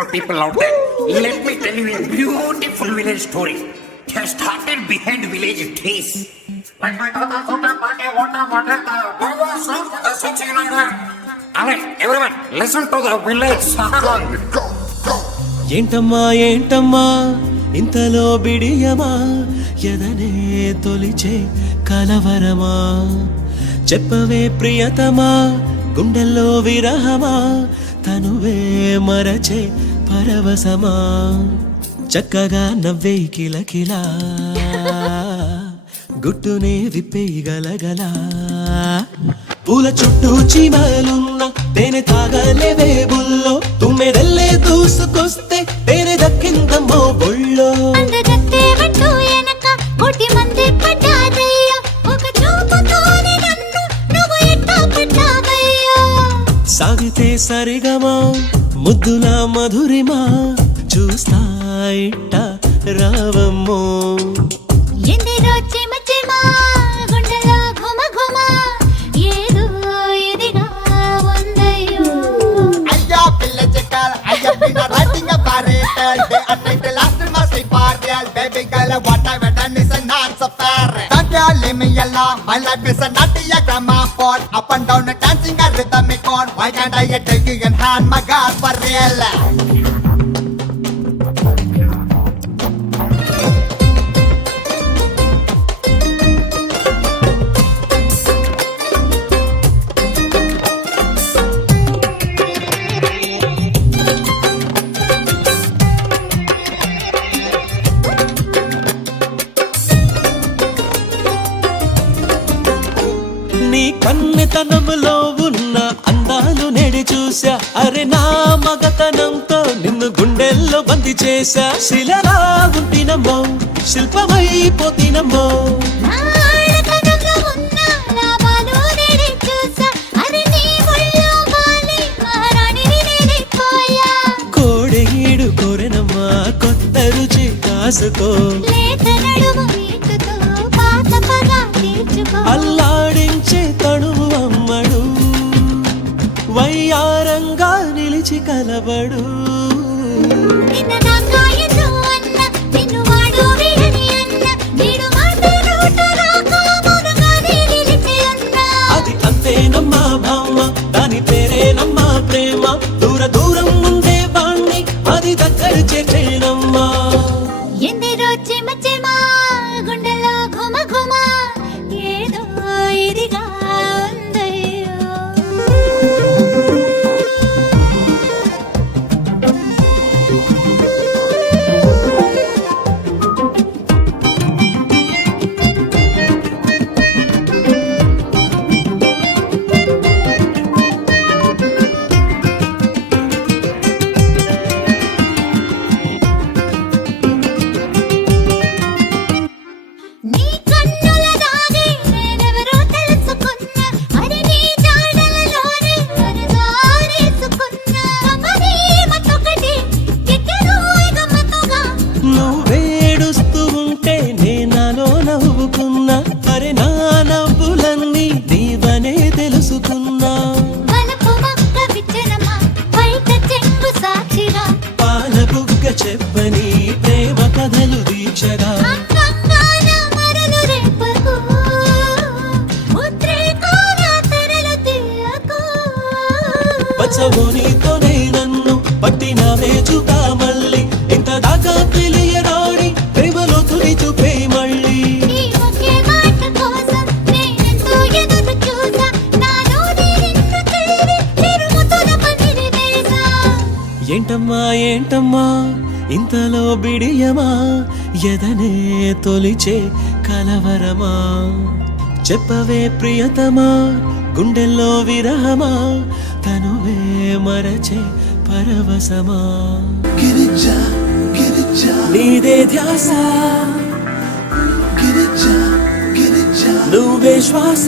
wonderful people out there. Let me tell you a beautiful village story. It has started behind village trees. Alright, everyone, listen to the village song. ఏంటమ్మా ఏంటమ్మా ఇంతలో బిడియమా ఎదనే తొలిచే కలవరమా చెప్పవే ప్రియతమా గుండెల్లో విరహమా తనువే మరచే పరవశమా చక్కగా నవ్వే కిలకిలా గుట్టునే విప్పేయి గలగల పూల చుట్టూ చీమలున్న తేనె తాగలేవే బుల్లో తుమ్మెదల్లే దూసుకొస్తే తేనె దక్కిందమ్మో బొళ్ళో సాగితే సరిగమా ముద్దుల మధురిమా చూస్తా ఇట్ట రావమ్మో Baby girl, what I've done is not so fair. Don't you leave me alone? My life is a nutty gramophone. Up and down dancing a rhythmic on. Why can't I take you in hand, my God, for real? నీ కన్నెతనములో ఉన్న అందాలు నేడి చూసా అరే నా మగతనంతో నిన్ను గుండెల్లో బంది చేశా శిలలా ఉంటినమ్మో శిల్పమైపోతినమ్మో కోడెగీడు కోరెనమ్మా కొత్త రుచి కాసుకో అల్లాడించే తడువు అమ్మడు వయ్యారంగా నిలిచి కలబడు అది అంతేనమ్మా భామ దాని పేరేనమ్మా ప్రేమ దూర దూరం ఉండే వాణ్ణి అది దగ్గర చేసేనమ్మా చెప్పని ప్రేమ కథలు దీక్షగా పచ్చబోనితోనే నన్ను పట్టినవే చూపా మళ్ళీ ఇంత దాకా తెలియరాని ప్రేమలో తులి చూపే మళ్ళీ ఏంటమ్మా ఏంటమ్మా ఇంతలో బిడియమా ఎదనే తొలిచే కలవరమా చెప్పవే ప్రియతమా గుండెల్లో విరహమా తనువే మరచే పరవశమా నీదే ధ్యాస నువ్వే శ్వాస